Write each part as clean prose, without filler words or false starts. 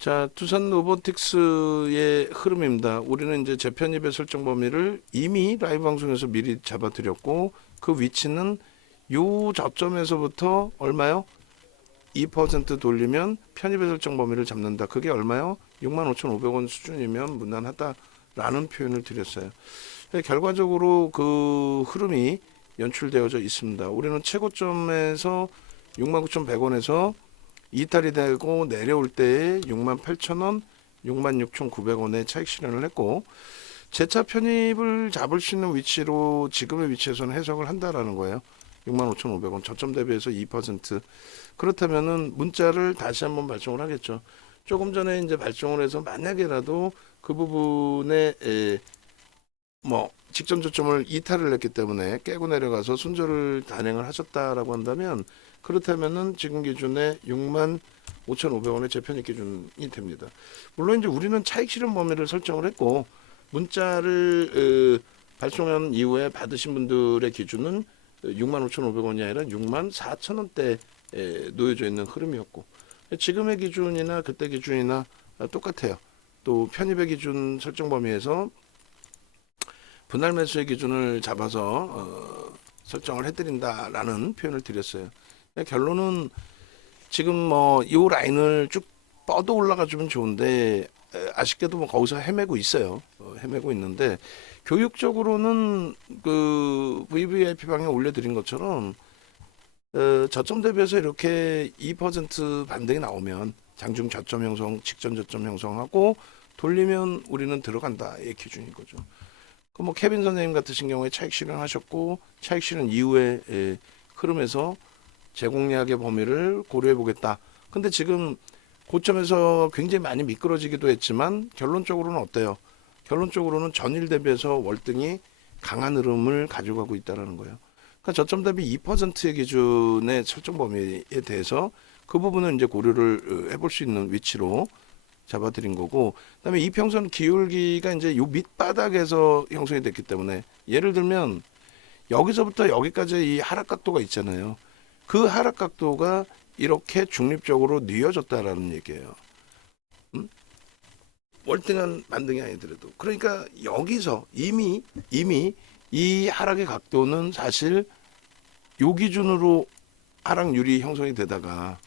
자, 두산 로보틱스의 흐름입니다. 우리는 이제 재편입의 설정 범위를 이미 라이브 방송에서 미리 잡아드렸고, 그 위치는 요 저점에서부터 얼마요? 2% 돌리면 편입의 설정 범위를 잡는다. 그게 얼마요? 65,500원 수준이면 무난하다라는 표현을 드렸어요. 결과적으로 그 흐름이 연출되어져 있습니다. 우리는 최고점에서 69,100원에서 이탈이 되고 내려올 때에 68,000원, 66,900원의 차익 실현을 했고, 재차 편입을 잡을 수 있는 위치로 지금의 위치에서는 해석을 한다라는 거예요. 65,500원 저점 대비해서 2%. 그렇다면은 문자를 다시 한번 발송을 하겠죠. 조금 전에 이제 발송을 해서 만약에라도 그 부분에 뭐 직전 저점을 이탈을 했기 때문에 깨고 내려가서 순조를 단행을 하셨다라고 한다면, 그렇다면은 지금 기준에 65,500원의 재편입 기준이 됩니다. 물론 이제 우리는 차익 실현 범위를 설정을 했고, 문자를 발송한 이후에 받으신 분들의 기준은 65,500원이 아니라 64,000원대에 놓여져 있는 흐름이었고, 지금의 기준이나 그때 기준이나 똑같아요. 또 편입의 기준 설정 범위에서 분할 매수의 기준을 잡아서 설정을 해드린다라는 표현을 드렸어요. 결론은 지금 뭐 이 라인을 쭉 뻗어 올라가 주면 좋은데, 아쉽게도 뭐 거기서 헤매고 있어요. 헤매고 있는데, 교육적으로는 그 VVIP 방에 올려드린 것처럼 저점 대비해서 이렇게 2% 반등이 나오면 장중 저점 형성, 직전 저점 형성하고 돌리면 우리는 들어간다의 기준인 거죠. 뭐 케빈 선생님 같으신 경우에 차익 실현하셨고, 차익 실현 이후에 흐름에서 제공량의 범위를 고려해 보겠다. 근데 지금 고점에서 굉장히 많이 미끄러지기도 했지만 결론적으로는 어때요? 결론적으로는 전일 대비해서 월등히 강한 흐름을 가져가고 있다는 거예요. 그러니까 저점 대비 2%의 기준의 설정 범위에 대해서 그 부분은 이제 고려를 해볼 수 있는 위치로 잡아드린 거고, 그다음에 이평선 기울기가 이제 요 밑바닥에서 형성이 됐기 때문에, 예를 들면 여기서부터 여기까지 이 하락 각도가 있잖아요. 그 하락 각도가 이렇게 중립적으로 뉘어졌다라는 얘기예요. 월등한 반등이 아니더라도. 그러니까 여기서 이미 이 하락의 각도는 사실 요 기준으로 하락률이 형성이 되다가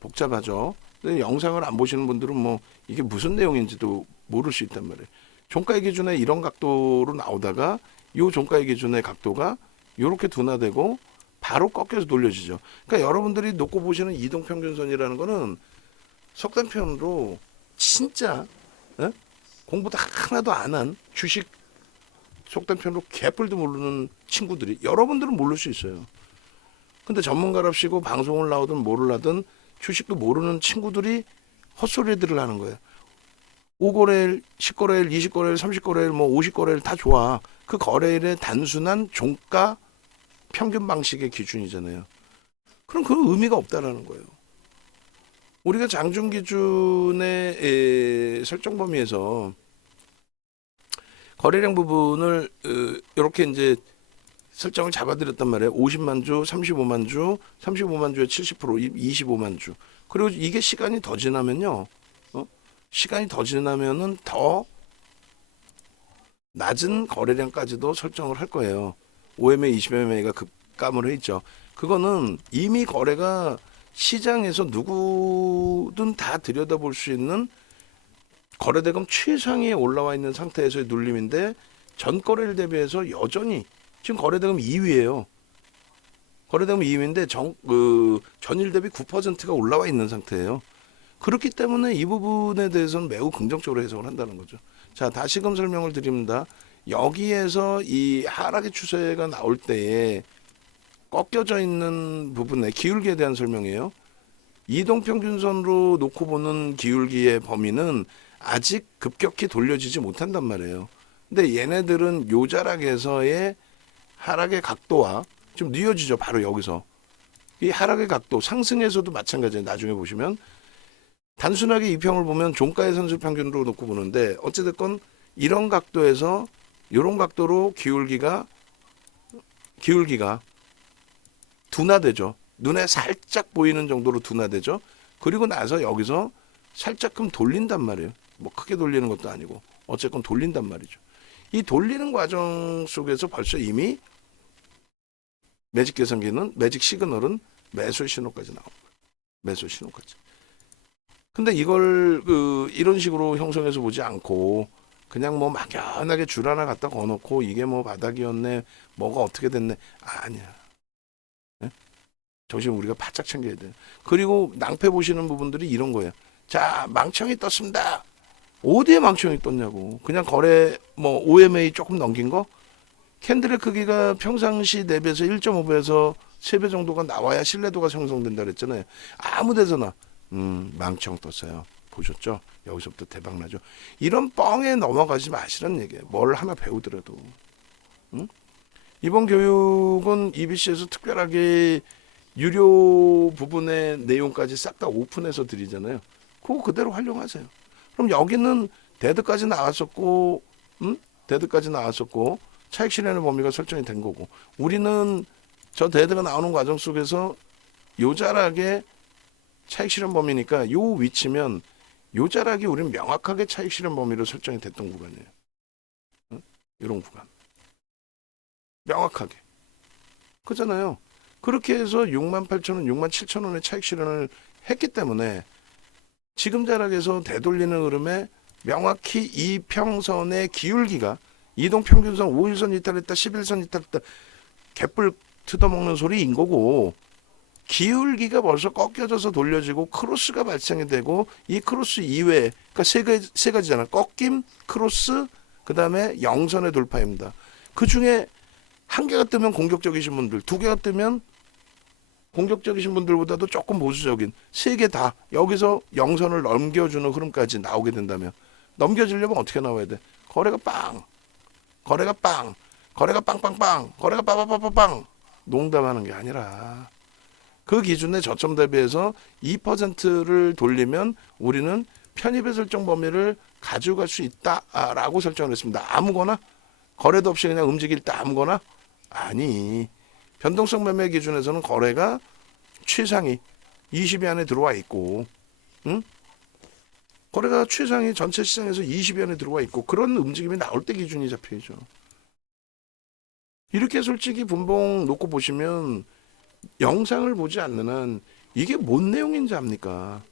복잡하죠. 근데 영상을 안 보시는 분들은 뭐 이게 무슨 내용인지도 모를 수 있단 말이에요. 종가의 기준에 이런 각도로 나오다가 요 종가의 기준의 각도가 이렇게 둔화되고 바로 꺾여서 돌려지죠. 그러니까 여러분들이 놓고 보시는 이동평균선이라는 거는 속단편으로 진짜 공부도 하나도 안 한 주식 속단편으로 개뿔도 모르는 친구들이, 여러분들은 모를 수 있어요. 근데 전문가랍시고 방송을 나오든 뭐를 하든 주식도 모르는 친구들이 헛소리들을 하는 거예요. 5거래일, 10거래일, 20거래일, 30거래일, 뭐 50거래일 다 좋아. 그 거래일의 단순한 종가 평균 방식의 기준이잖아요. 그럼 그 의미가 없다라는 거예요. 우리가 장중 기준의 설정 범위에서 거래량 부분을 이렇게 이제 설정을 잡아드렸단 말이에요. 50만 주, 35만 주, 35만 주에 70%, 25만 주. 그리고 이게 시간이 더 지나면요. 시간이 더 지나면은 더 낮은 거래량까지도 설정을 할 거예요. 5MA, 20MA가 급감을 해 있죠. 그거는 이미 거래가 시장에서 누구든 다 들여다볼 수 있는 거래대금 최상위에 올라와 있는 상태에서의 눌림인데, 전 거래일 대비해서 여전히 지금 거래대금 2위예요. 거래대금 2위인데 전일 대비 9%가 올라와 있는 상태예요. 그렇기 때문에 이 부분에 대해서는 매우 긍정적으로 해석을 한다는 거죠. 자, 다시금 설명을 드립니다. 여기에서 이 하락의 추세가 나올 때에 꺾여져 있는 부분의 기울기에 대한 설명이에요. 이동평균선으로 놓고 보는 기울기의 범위는 아직 급격히 돌려지지 못한단 말이에요. 근데 얘네들은 요 자락에서의 하락의 각도와 좀 뉘어지죠. 바로 여기서. 이 하락의 각도, 상승에서도 마찬가지예요. 나중에 보시면 단순하게 이평을 보면 종가의 선수 평균으로 놓고 보는데, 어찌됐건 이런 각도에서 이런 각도로 기울기가 둔화되죠. 눈에 살짝 보이는 정도로 둔화되죠. 그리고 나서 여기서 살짝금 돌린단 말이에요. 뭐 크게 돌리는 것도 아니고 어쨌건 돌린단 말이죠. 이 돌리는 과정 속에서 벌써 이미 매직 계산기는 매직 시그널은 매수 신호까지 나온 거예요. 매수 신호까지. 근데 이걸 이런 식으로 형성해서 보지 않고 그냥 뭐 막연하게 줄 하나 갖다 거놓고 이게 뭐 바닥이었네, 뭐가 어떻게 됐네. 아니야. 네? 정신 우리가 바짝 챙겨야 돼. 그리고 낭패 보시는 부분들이 이런 거예요. 자, 망청이 떴습니다. 어디에 망청이 떴냐고. 그냥 거래 뭐 OMA 조금 넘긴 거? 캔들의 크기가 평상시 대비해서 1.5배에서 3배 정도가 나와야 신뢰도가 형성된다 그랬잖아요. 아무 데서나 망청 떴어요. 보셨죠? 여기서부터 대박 나죠. 이런 뻥에 넘어가지 마시란 얘기예요. 뭘 하나 배우더라도. 응? 이번 교육은 EBC에서 특별하게 유료 부분의 내용까지 싹 다 오픈해서 드리잖아요. 그거 그대로 활용하세요. 그럼 여기는 데드까지 나왔었고, 데드까지 나왔었고, 차익 실현의 범위가 설정이 된 거고, 우리는 저 데드가 나오는 과정 속에서 요자락의 차익 실현 범위니까 요 위치면 요자락이 우리는 명확하게 차익 실현 범위로 설정이 됐던 구간이에요. 이런 구간. 명확하게. 그잖아요. 그렇게 해서 68,000원, 67,000원의 차익 실현을 했기 때문에 지금 자락에서 되돌리는 흐름에 명확히 이 평선의 기울기가 이동평균선 5일선 이탈했다, 11선 이탈했다, 개뿔 뜯어먹는 소리인 거고, 기울기가 벌써 꺾여져서 돌려지고 크로스가 발생이 되고, 이 크로스 이외에 그러니까 세 가지잖아. 꺾임, 크로스, 그 다음에 영선의 돌파입니다. 그 중에 한 개가 뜨면 공격적이신 분들, 두 개가 뜨면 공격적이신 분들보다도 조금 보수적인, 세 개 다 여기서 영선을 넘겨주는 흐름까지 나오게 된다면, 넘겨지려면 어떻게 나와야 돼? 거래가 빵, 거래가 빵, 거래가 빵빵빵, 거래가 빠바바바빵. 농담하는 게 아니라 그 기준의 저점 대비해서 2%를 돌리면 우리는 편입의 설정 범위를 가져갈 수 있다라고 설정을 했습니다. 아무거나, 거래도 없이 그냥 움직일 때 아무거나? 아니, 변동성 매매 기준에서는 거래가 최상위 20위 안에 들어와 있고, 응? 거래가 최상위 전체 시장에서 20위 안에 들어와 있고, 그런 움직임이 나올 때 기준이 잡혀야죠. 이렇게 솔직히 분봉 놓고 보시면 영상을 보지 않는 한 이게 뭔 내용인지 압니까?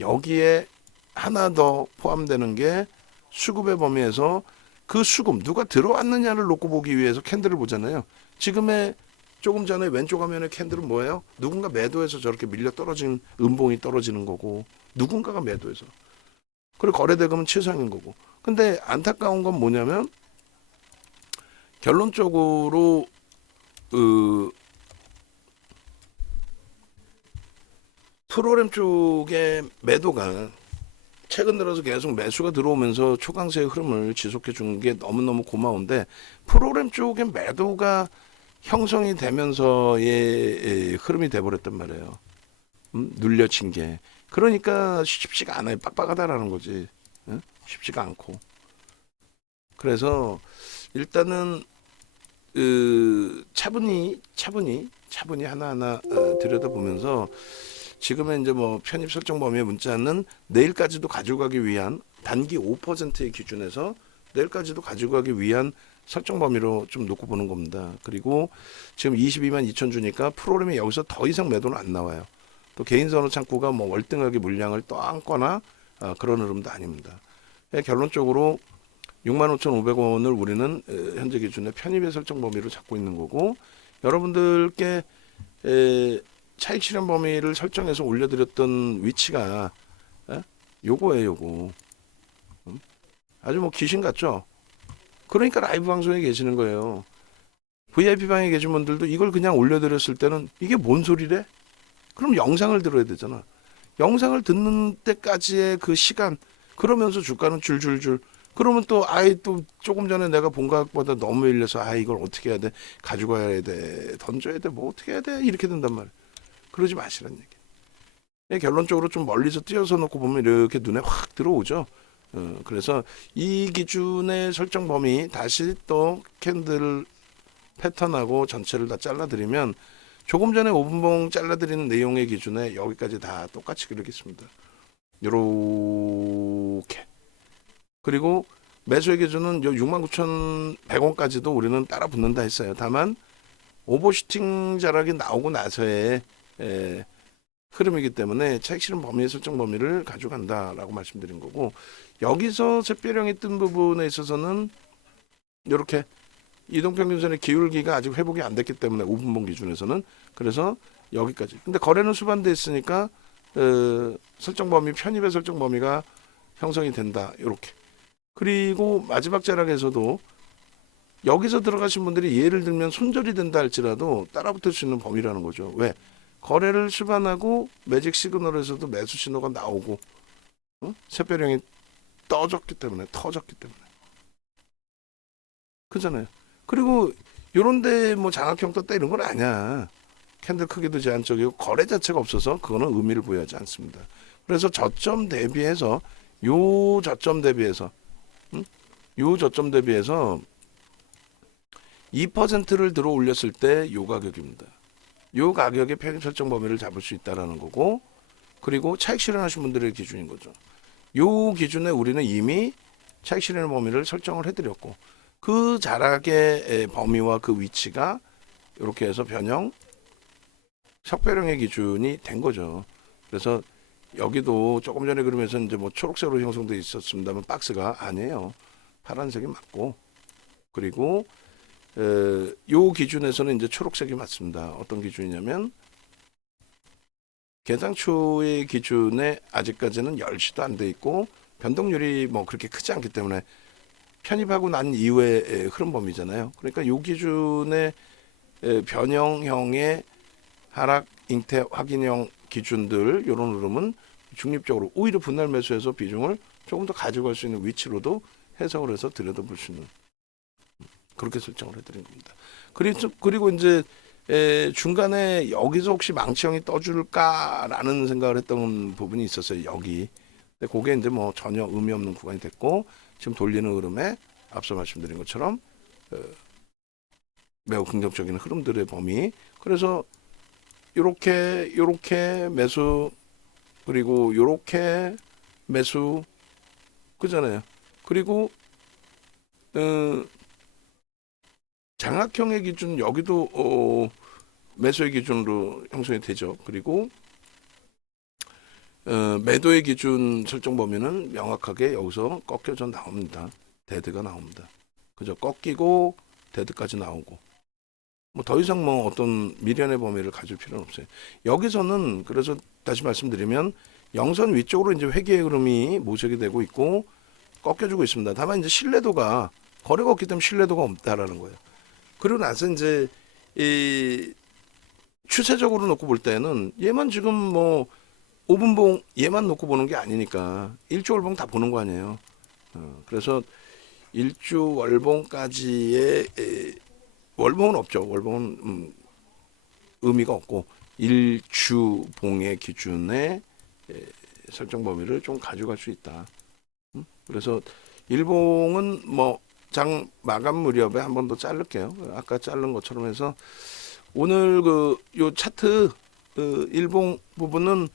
여기에 하나 더 포함되는 게 수급의 범위에서 그 수급, 누가 들어왔느냐를 놓고 보기 위해서 캔들을 보잖아요. 지금의 조금 전에 왼쪽 화면의 캔들은 뭐예요? 누군가 매도해서 저렇게 밀려 떨어진 음봉이 떨어지는 거고, 누군가가 매도해서. 그리고 거래대금은 최상인 거고. 근데 안타까운 건 뭐냐면 결론적으로 프로그램 쪽의 매도가 최근 들어서 계속 매수가 들어오면서 초강세의 흐름을 지속해 주는 게 너무너무 고마운데, 프로그램 쪽의 매도가 형성이 되면서의 흐름이 돼버렸단 말이에요. 눌려진 게. 그러니까 쉽지가 않아요. 빡빡하다라는 거지. 쉽지가 않고. 그래서 일단은 차분히 하나하나 들여다보면서 지금의 이제 뭐 편입 설정 범위의 문자는 내일까지도 가져가기 위한 단기 5%의 기준에서 내일까지도 가져가기 위한 설정 범위로 좀 놓고 보는 겁니다. 그리고 지금 22만 2천 주니까 프로그램이 여기서 더 이상 매도는 안 나와요. 또 개인 선호 창구가 뭐 월등하게 물량을 떠안거나 그런 흐름도 아닙니다. 결론적으로 65,500원을 우리는 현재 기준의 편입의 설정 범위로 잡고 있는 거고, 여러분들께 차익 실현 범위를 설정해서 올려드렸던 위치가 요거예요. 요거. 아주 뭐 귀신 같죠? 그러니까 라이브 방송에 계시는 거예요. VIP 방에 계신 분들도 이걸 그냥 올려드렸을 때는 이게 뭔 소리래? 그럼 영상을 들어야 되잖아. 영상을 듣는 때까지의 그 시간, 그러면서 주가는 줄줄줄. 그러면 또 또 조금 전에 내가 본 가격보다 너무 밀려서 이걸 어떻게 해야 돼? 가져가야 돼? 던져야 돼? 뭐 어떻게 해야 돼? 이렇게 된단 말이야. 그러지 마시란 얘기. 결론적으로 좀 멀리서 띄어서 놓고 보면 이렇게 눈에 확 들어오죠. 그래서 이 기준의 설정 범위 다시 또 캔들 패턴하고 전체를 다 잘라드리면 조금 전에 5분봉 잘라드리는 내용의 기준에 여기까지 다 똑같이 그리겠습니다. 요렇게. 그리고 매수의 기준은 69,100원까지도 우리는 따라 붙는다 했어요. 다만 오버슈팅 자락이 나오고 나서의 흐름이기 때문에 차익 실현 범위의 설정 범위를 가져간다라고 말씀드린 거고, 여기서 샛별형이 뜬 부분에 있어서는 이렇게 이동평균선의 기울기가 아직 회복이 안 됐기 때문에 5분봉 기준에서는, 그래서 여기까지. 근데 거래는 수반돼 있으니까 설정 범위, 편입의 설정 범위가 형성이 된다. 이렇게. 그리고 마지막 자락에서도 여기서 들어가신 분들이 예를 들면 손절이 된다 할지라도 따라붙을 수 있는 범위라는 거죠. 왜? 거래를 수반하고 매직 시그널에서도 매수 신호가 나오고, 샛별형이 터졌기 때문에 그잖아요. 그리고 요런데 뭐 장악형 떴다 이런 건 아니야. 캔들 크기도 제한적이고 거래 자체가 없어서 그거는 의미를 부여하지 않습니다. 그래서 저점 대비해서 요 저점 대비해서 2%를 들어 올렸을 때 요 가격입니다. 요 가격의 편입 설정 범위를 잡을 수 있다라는 거고, 그리고 차익 실현하신 분들의 기준인 거죠. 요 기준에 우리는 이미 차익 실현 범위를 설정을 해드렸고, 그 자락의 범위와 그 위치가 이렇게 해서 변형 석별형의 기준이 된 거죠. 그래서 여기도 조금 전에 그러면서 이제 뭐 초록색으로 형성되어 있었습니다만 박스가 아니에요. 파란색이 맞고, 그리고 요 기준에서는 이제 초록색이 맞습니다. 어떤 기준이냐면 개장초의 기준에 아직까지는 열시도 안 돼 있고 변동률이 뭐 그렇게 크지 않기 때문에 편입하고 난 이후의 흐름 범위잖아요. 그러니까 요 기준의 변형형의 하락, 잉태, 확인형 기준들 이런 흐름은 중립적으로 오히려 분할 매수해서 비중을 조금 더 가져갈 수 있는 위치로도 해석을 해서 들여다볼 수 있는, 그렇게 설정을 해드린 겁니다. 그리고 이제 중간에 여기서 혹시 망치형이 떠줄까라는 생각을 했던 부분이 있었어요. 여기. 근데 그게 이제 뭐 전혀 의미 없는 구간이 됐고, 지금 돌리는 흐름에 앞서 말씀드린 것처럼 매우 긍정적인 흐름들의 범위. 그래서 요렇게 매수, 그리고 요렇게 매수, 그잖아요. 그리고 장악형의 기준 여기도 매수의 기준으로 형성이 되죠. 그리고 매도의 기준 설정 범위는 명확하게 여기서 꺾여져 나옵니다. 데드가 나옵니다. 그죠? 꺾이고 데드까지 나오고, 뭐 더 이상 뭐 어떤 미련의 범위를 가질 필요는 없어요. 여기서는 그래서 다시 말씀드리면 영선 위쪽으로 이제 회귀의 흐름이 모색이 되고 있고 꺾여주고 있습니다. 다만 이제 신뢰도가, 거래가 없기 때문에 신뢰도가 없다라는 거예요. 그리고 나서 이제 이 추세적으로 놓고 볼 때는 얘만 지금 뭐 5분봉 얘만 놓고 보는 게 아니니까 일주 월봉 다 보는 거 아니에요. 그래서 일주 월봉까지의 월봉은 없죠. 월봉은 의미가 없고 일주 봉의 기준의 설정 범위를 좀 가져갈 수 있다. 그래서 일봉은 뭐 장 마감 무렵에 한 번 더 자를게요. 아까 자른 것처럼 해서 오늘 요 차트 일봉 부분은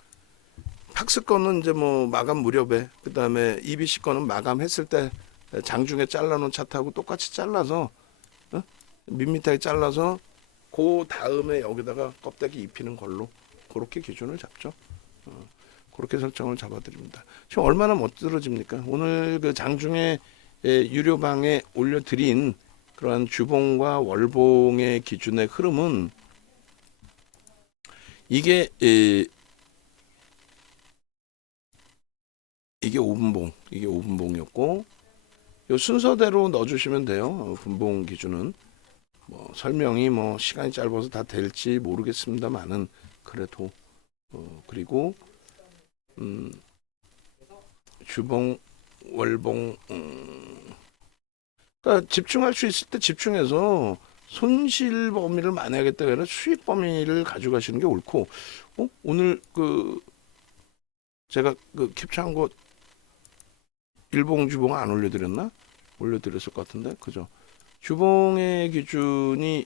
팍스 거는 이제 뭐 마감 무렵에, 그 다음에 EBC 거는 마감했을 때 장중에 잘라놓은 차트하고 똑같이 잘라서 밋밋하게 잘라서 그 다음에 여기다가 껍데기 입히는 걸로 그렇게 기준을 잡죠. 그렇게 설정을 잡아드립니다. 지금 얼마나 멋들어집니까? 오늘 그 장중에 유료방에 올려드린 그러한 주봉과 월봉의 기준의 흐름은 이게 5분봉이었고 요 순서대로 넣어주시면 돼요. 분봉 기준은 뭐 설명이 뭐 시간이 짧아서 다 될지 모르겠습니다만은 그래도 그리고 주봉, 월봉, 그러니까 집중할 수 있을 때 집중해서 손실 범위를 만회하겠다가 아니라 수익 범위를 가져가시는 게 옳고, 오늘 제가 캡처한 거 일봉 주봉 안 올려드렸나? 올려드렸을 것 같은데, 그죠? 주봉의 기준이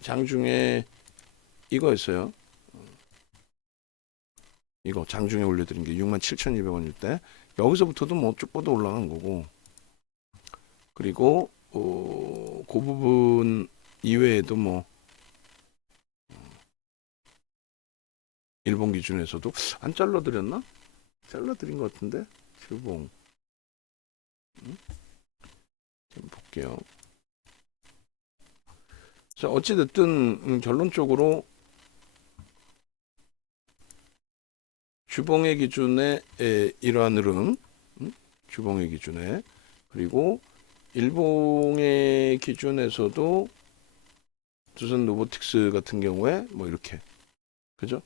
장중에 이거였어요. 이거 장중에 올려드린 게 67,200원일 때 여기서부터도 뭐 쭉 뻗어 올라간 거고, 그리고 그 부분 이외에도 뭐 일본 기준에서도 안 잘라드렸나? 잘라드린 것 같은데 일본 좀 볼게요. 자, 어찌됐든 결론적으로 주봉의 기준에 이러한 흐름, 주봉의 기준에, 그리고 일봉의 기준에서도 두산 로보틱스 같은 경우에 뭐 이렇게, 그죠?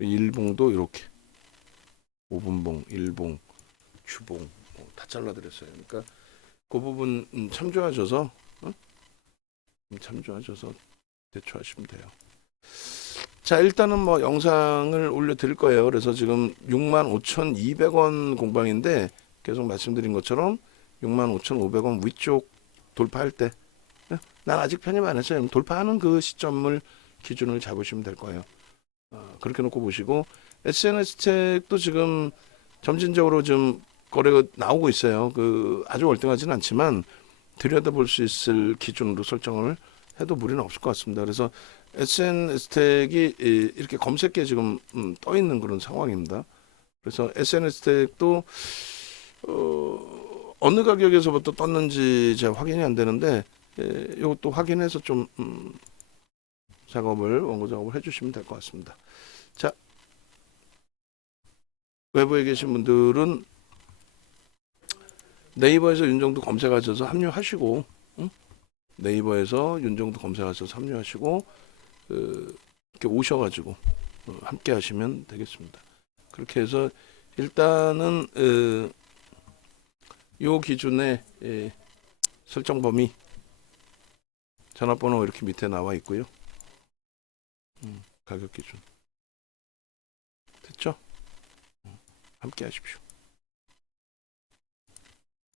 일봉도 이렇게 5분봉, 일봉, 주봉 다 잘라드렸어요. 그러니까 그 부분 참조하셔서 참조하셔서 대처하시면 돼요. 자, 일단은 뭐 영상을 올려드릴 거예요. 그래서 지금 65,200원 공방인데 계속 말씀드린 것처럼 65,500원 위쪽 돌파할 때, 난 아직 편입 안 했어요. 돌파하는 그 시점을 기준을 잡으시면 될 거예요. 그렇게 놓고 보시고, SNS택도 지금 점진적으로 좀 거래가 나오고 있어요. 그 아주 월등하지는 않지만 들여다볼 수 있을 기준으로 설정을 해도 무리는 없을 것 같습니다. 그래서 SNS택이 이렇게 검색에 지금 떠 있는 그런 상황입니다. 그래서 SNS택도 어느 가격에서부터 떴는지 제가 확인이 안 되는데, 이것도 확인해서 좀 원고 작업을 해주시면 될 것 같습니다. 자, 외부에 계신 분들은 네이버에서 윤정도 검색하셔서 합류하시고, 네이버에서 윤정도 검색하셔서 합류하시고, 이렇게 오셔가지고 함께 하시면 되겠습니다. 그렇게 해서 일단은 요 기준의 설정 범위 전화번호 이렇게 밑에 나와 있고요. 가격 기준 됐죠? 함께 하십시오.